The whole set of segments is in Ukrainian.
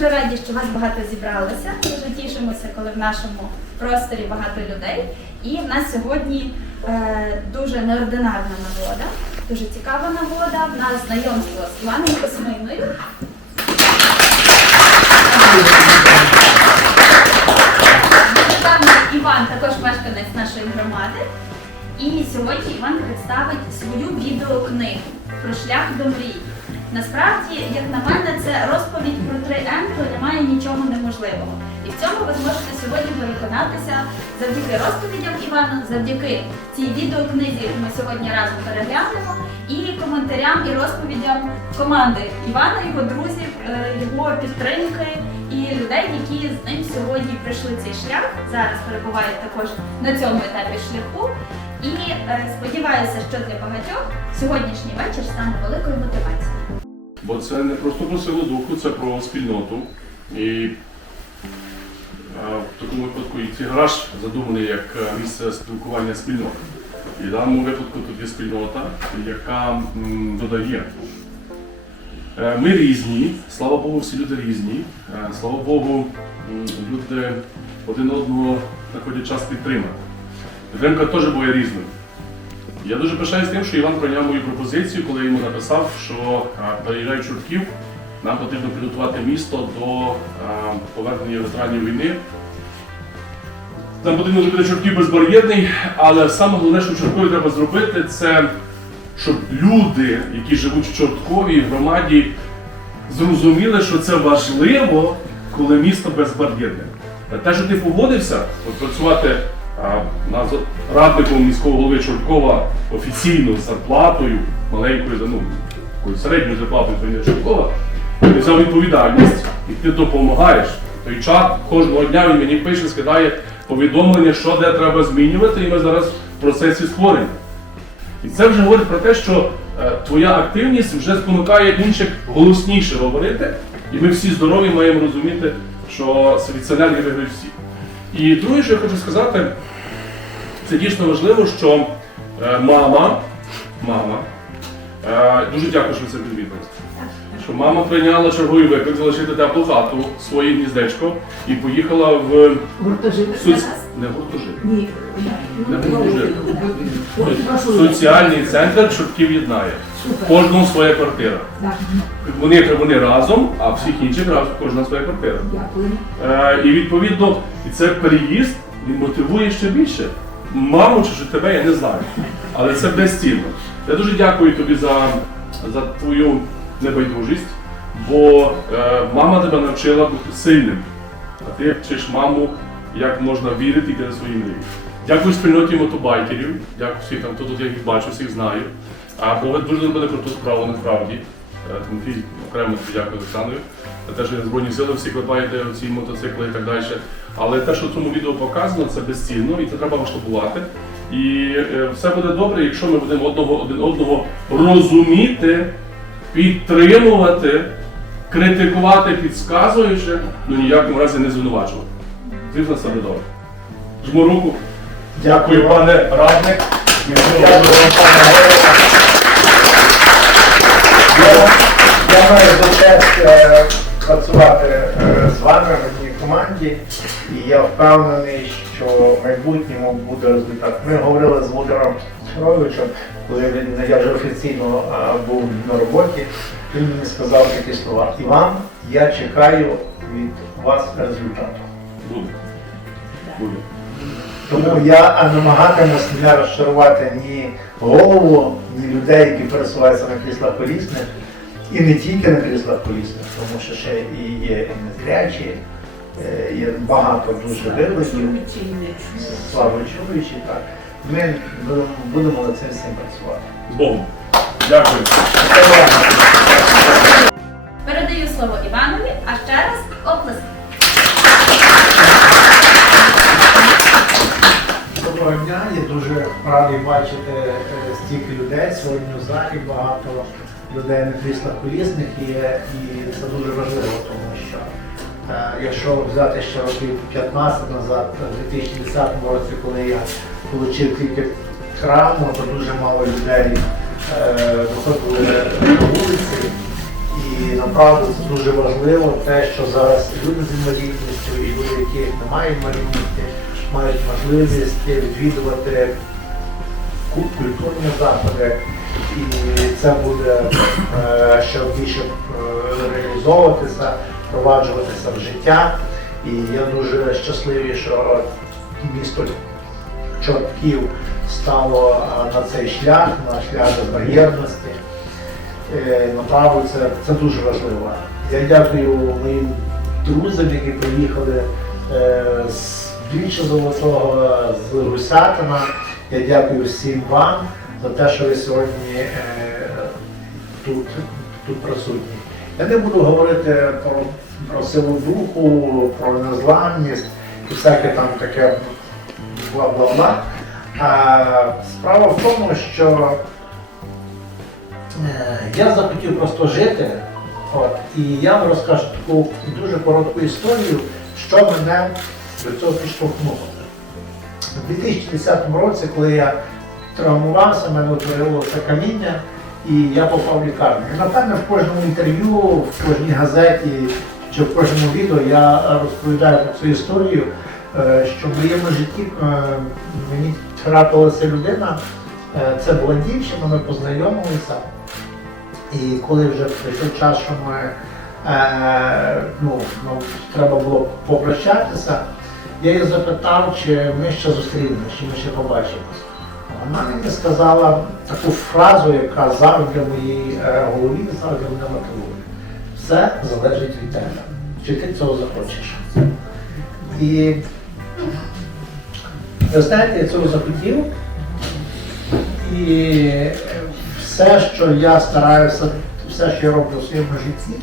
дуже раді, що вас багато зібралося. Дуже тішимося, коли в нашому просторі багато людей. І в нас сьогодні е, дуже неординарна нагода, дуже цікава нагода. В нас знайомство з Іваном Косминою. Іван також мешканець нашої громади. І сьогодні Іван представить свою відеокнигу про шлях до мрії. Насправді, як на мене, це розповідь про 3М, то немає нічого неможливого. І в цьому ви зможете сьогодні переконатися завдяки розповідям Івана, завдяки цій відеокнизі, яку ми сьогодні разом переглянемо, і коментарям і розповідям команди Івана, його друзів, е, його підтримки і людей, які з ним сьогодні пройшли цей шлях. Зараз перебувають також на цьому етапі шляху. І е, сподіваюся, що для багатьох сьогоднішній вечір стане великою мотивацією. Бо це не просто про силу духу, це про спільноту. І е, в такому випадку і цей гараж задуманий як е, місце спілкування спільноти. І в даному випадку тут є спільнота, яка додає. Е, Ми різні, слава Богу, всі люди різні. Слава Богу, люди один одного знаходять час підтримати. Підтримка теж буває різною. Я дуже пишаюсь тим, що Іван прийняв мою пропозицію, коли йому написав, що а, Чортків, нам потрібно підготувати місто до повернення ветеранів війни. Нам потрібно зробити Чортків безбар'єрний, але саме головне, що в Чорткові треба зробити, це щоб люди, які живуть в Чортковій громаді, зрозуміли, що це важливо, коли місто безбар'єрне. Те, що ти погодився працювати на радником міського голови Чорткова офіційно зарплатою, маленькою, ну, середньою зарплатою твоєї Чорткова, взяв відповідальність і ти допомагаєш. Той чат кожного дня він мені пише, скидає повідомлення, що де треба змінювати, і ми зараз в процесі створення. І це вже говорить про те, що е, твоя активність вже спонукає інших голосніше говорити, і ми всі здорові маємо розуміти, що від енергії виграють всі. І друге, що я хочу сказати, це дійсно важливо, що е, мама, мама, е, дуже дякую, що ви це відвідали. Що мама прийняла черговий виклик залишити теплу хату, своє гніздечко і поїхала в Гуртожит. не гуртожит. Ні. Не гуртожит. Соціальний центр Чортків єднає. Кожному своя квартира. Вони, вони разом, а всіх інших разом кожна своя квартира. Е, і відповідно, і це переїзд він мотивує ще більше. Маму чи тебе я не знаю. Але це безцінно. Я дуже дякую тобі за, за твою небайдужість, бо е, мама тебе навчила бути сильним. А ти вчиш маму, як можна вірити йти на свої мрії. Дякую спільноті мотобайкерів, дякую всім там, хто тут я їх бачу, всіх знаю. А бо ви дуже робили круту справу насправді. Е, Тимофій, окремо дякую Олександрою. За те, що ви Збройні сили всі клепаєте ці мотоцикли і так далі. Але те, що в цьому відео показано, це безцінно і це треба масштабувати. І е, все буде добре, якщо ми будемо одного один одного розуміти, підтримувати, критикувати, підсказуючи, ну ніякому разі не звинувачувати. Звісно, все буде добре. Жму руку. Дякую, пане радник. Я- маю за честь е, працювати е, з вами команді, і я впевнений, що в майбутньому буде результат. Ми говорили з Володимиром Шаровичем, коли він я вже офіційно е, був на роботі. Він мені сказав такі слова. Іван, я чекаю від вас результату. Буде. Буде. Тому я намагатимусь не розчарувати ні голову, ні людей, які пересуваються на кріслах колісних, і не тільки на кріслах колісних, тому що ще і є і незрячі, є багато дуже виробів, слава чуючі. Так. Ми будемо, будемо над цим всім працювати. З Богом. Дякую. Передаю слово Іванові, а ще раз оплески. Доброго дня, я дуже радий бачити е, стільки людей. Сьогодні в залі багато людей на кріслах колісних є, і це дуже важливо, е, якщо взяти ще років 15 назад, в 2010 році, коли я отримав тільки травму, то дуже мало людей е, виходили на вулиці. І направду це дуже важливо, те, що зараз люди з інвалідністю і люди, які не мають інвалідності, мають можливість відвідувати культурні заходи, і це буде е, ще більше е, реалізовуватися, впроваджуватися в життя. І я дуже щасливий, що місто Чортків стало на цей шлях, на шлях безбар'єрності. Е, Направду це, це дуже важливо. Я дякую моїм друзям, які приїхали е, з Двічі Золотого, з Русятина. Я дякую всім вам за те, що ви сьогодні е, тут, тут присутні. Я не буду говорити про, про силу духу, про незламність і всяке там таке бла-бла-бла. Справа в тому, що Е, Я захотів просто жити, от, і я вам розкажу таку дуже коротку історію, що мене до цього підштовхнуло. У 2010 році, коли я травмувався, мене утворило це каміння, і я попав в лікарню. Напевно в кожному інтерв'ю, в кожній газеті чи в кожному відео я розповідаю цю історію, е, що в моєму житті е, мені трапилася людина, е, це була дівчина, ми познайомилися. І коли вже прийшов час, що ми ну, ну, треба було попрощатися, я її запитав, чи ми ще зустрінемося, чи ми ще побачимося. Вона мені сказала таку фразу, яка завжди в моїй е, голові, завжди мене мотивує. Все залежить від тебе. Чи ти цього захочеш? І ви знаєте, я цього захотів. І все, що я стараюся, все, що я роблю у своєму житті,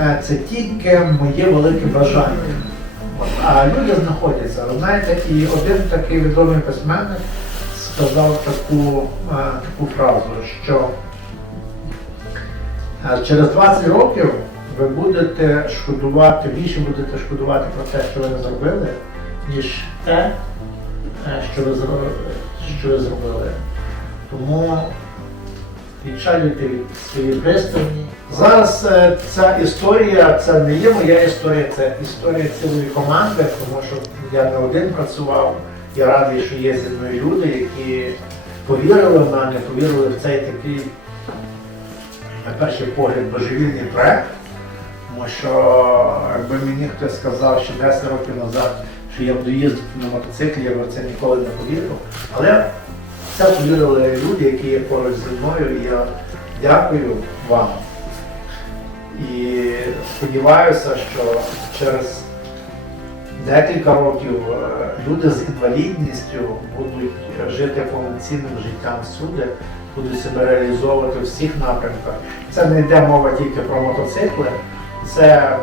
е, це тільки моє велике бажання. А люди знаходяться. Знаєте, і один такий відомий письменник сказав таку, е, таку фразу, що е, через 20 років ви будете шкодувати, більше будете шкодувати про те, що ви не зробили, ніж те, е, що ви, що ви зробили. Тому відчалюйте від свої пристрані. Зараз ця історія, це не є моя історія, це історія цілої команди, тому що я не один працював. Я радий, що є зі мною люди, які повірили в мене, повірили в цей такий, на перший погляд, божевільний проект. Тому що якби мені хтось сказав ще 10 років назад, що я буду їздити на мотоциклі, я в це ніколи не повірив. Але це повірили люди, які є поруч зі мною, і я дякую вам. І сподіваюся, що через декілька років е, люди з інвалідністю будуть жити повноцінним життям всюди, будуть себе реалізовувати в всіх напрямках. Це не йде мова тільки про мотоцикли, це,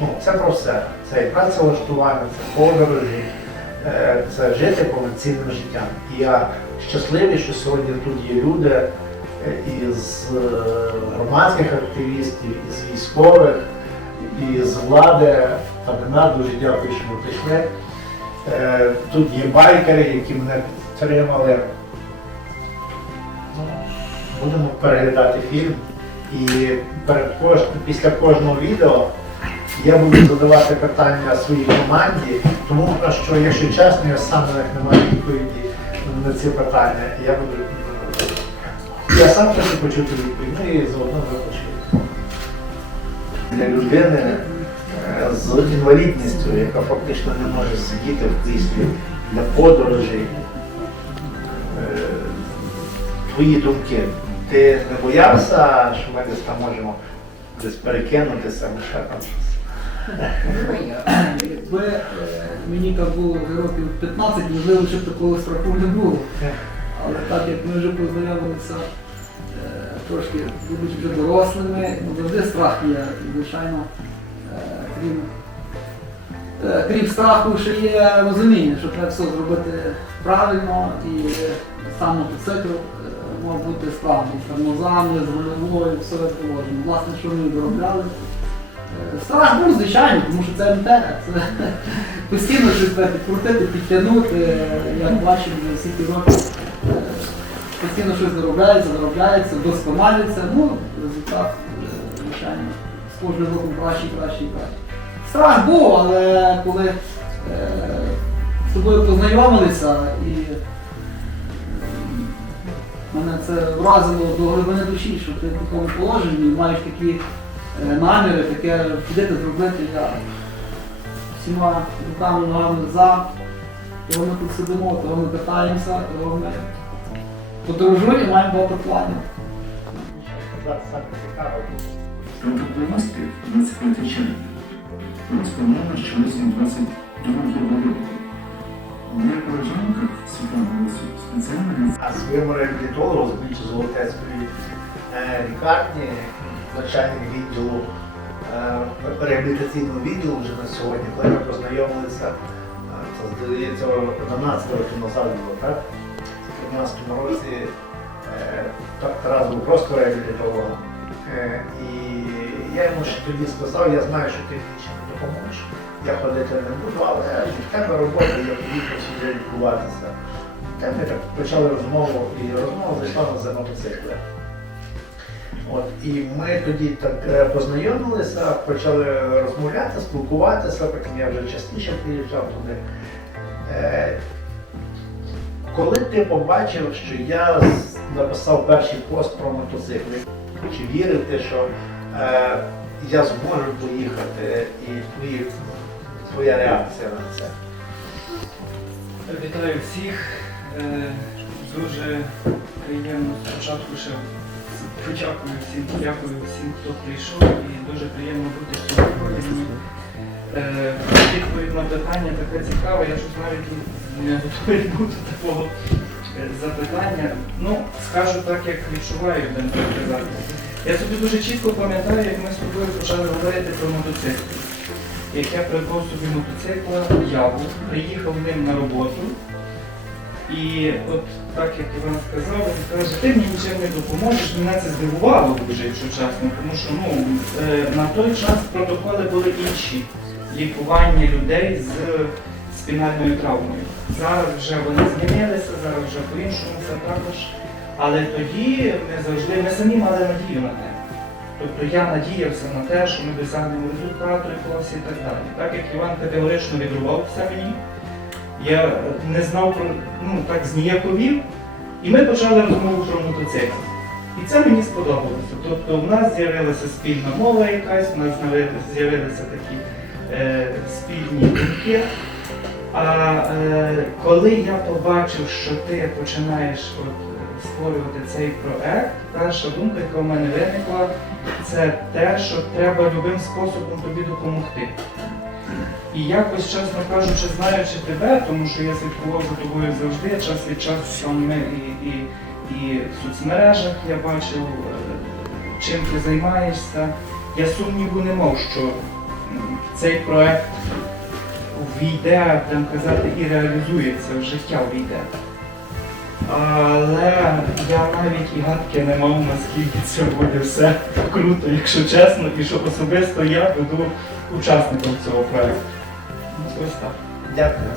ну, це про все. Це і працевлаштування, це подорожі, е, це жити повноцінним життям. І я щасливий, що сьогодні тут є люди е, із е, громадських активістів, із військових, із влади. Табина, дуже дякую, що ви прийшли. Тут є байкери, які мене підтримали. Ну, Будемо переглядати фільм. І перед кож... після кожного відео я буду задавати питання своїй команді, тому що, якщо чесно, я сам на них не маю відповіді на ці питання. Я буду. Я сам хочу почути відповідь, ну і заодно ви почуєте. Для людини з інвалідністю, яка фактично не може сидіти в кріслі для подорожей. Е, Твої думки. Ти не боявся, що ми десь там можемо десь перекинутися, ще там щось? Якби е, мені було років 15, можливо, щоб такого страху не було. Але так як ми вже познайомилися е, трошки, будучи вже дорослими, ну, завжди страх є, звичайно, крім, е, страху, ще є розуміння, що треба все зробити правильно і сам мотоцикл е, мав бути справний, з тормозами, з рульовою, все положено. Власне, що ми доробляли. Е, Страх був, звичайно, тому що це МТ. Постійно щось треба підкрутити, підтягнути, як бачимо всі ті роки. Постійно щось заробляється, заробляється, вдосконалюється. Ну, результат, звичайно. З кожним роком краще, краще і краще. Страх був, але коли е, з тобою познайомилися і мене це вразило до глибини душі, що ти в такому положенні маєш такі е, наміри, таке ходити зробити я всіма руками, ногами за. Того ми тут сидимо, того ми питаємося, того ми подорожуємо, маємо багато планів. Саме цікаво. Тобто привести 25 червня. Розповідала, що лисом 22 року. Моя колежанка Світлана Лису спеціально А своєму реабілітологу з більше Золотецької е, лікарні, начальник відділу е, реабілітаційного відділу вже на сьогодні, коли ми познайомилися, е, це здається 11 років назад було, так? У 15 році е, так, Тарас був просто реабілітологом. І я йому ще тоді сказав, я знаю, що ти ще не допоможеш. Я ходити не буду, але в тебе робота, я поїду сюди лікуватися. Та ми так почали розмову, і розмова зайшла на за мотоцикли. От, і ми тоді так е, познайомилися, почали розмовляти, спілкуватися, потім я вже частіше приїжджав туди. Е, коли ти побачив, що я написав перший пост про мотоцикли, чи вірив ти, що е, я зможу поїхати, і твої, твоя реакція на це? Вітаю всіх. Е, Дуже приємно спочатку ще подякую всім, дякую всім, хто прийшов, і дуже приємно бути сьогодні. Е, Відповідь на питання таке цікаве, я щось навіть не готовий бути такого е, запитання. Ну, скажу так, як відчуваю, так казати. Я собі дуже чітко пам'ятаю, як ми з тобою почали говорити про мотоцикл. Як я придбав собі мотоцикла, яву, приїхав ним на роботу. І от так як Іван сказав, він каже, ти мені нічим не допоможеш, мене це здивувало дуже, якщо чесно, тому що ну, е, на той час протоколи були інші лікування людей з спінальною травмою. Зараз вже вони змінилися, зараз вже по-іншому все також. Але тоді ми завжди ми самі мали надію на те. Тобто я надіявся на те, що ми досягнемо результату якогось і так далі. Так як Іван категорично відрубався мені, я не знав про ну так зніяковів, і ми почали розмову про мотоцикл. І це мені сподобалося. Тобто в нас з'явилася спільна мова якась, в нас з'явилися- такі е, спільні думки. А е, коли я побачив, що ти починаєш от, створювати цей проект, перша думка, яка в мене виникла, це те, що треба любим способом тобі допомогти. І якось, чесно кажучи, знаючи тебе, тому що я слідкував за тобою завжди, час від часу там ми і, і, і в соцмережах я бачив, е, чим ти займаєшся. Я сумніву не мав, що цей проект війде, там казати, і реалізується, в життя війде. Але я навіть і гадки не мав, наскільки це буде все круто, якщо чесно, і що особисто я буду учасником цього проекту. Ну, ось так. Дякую.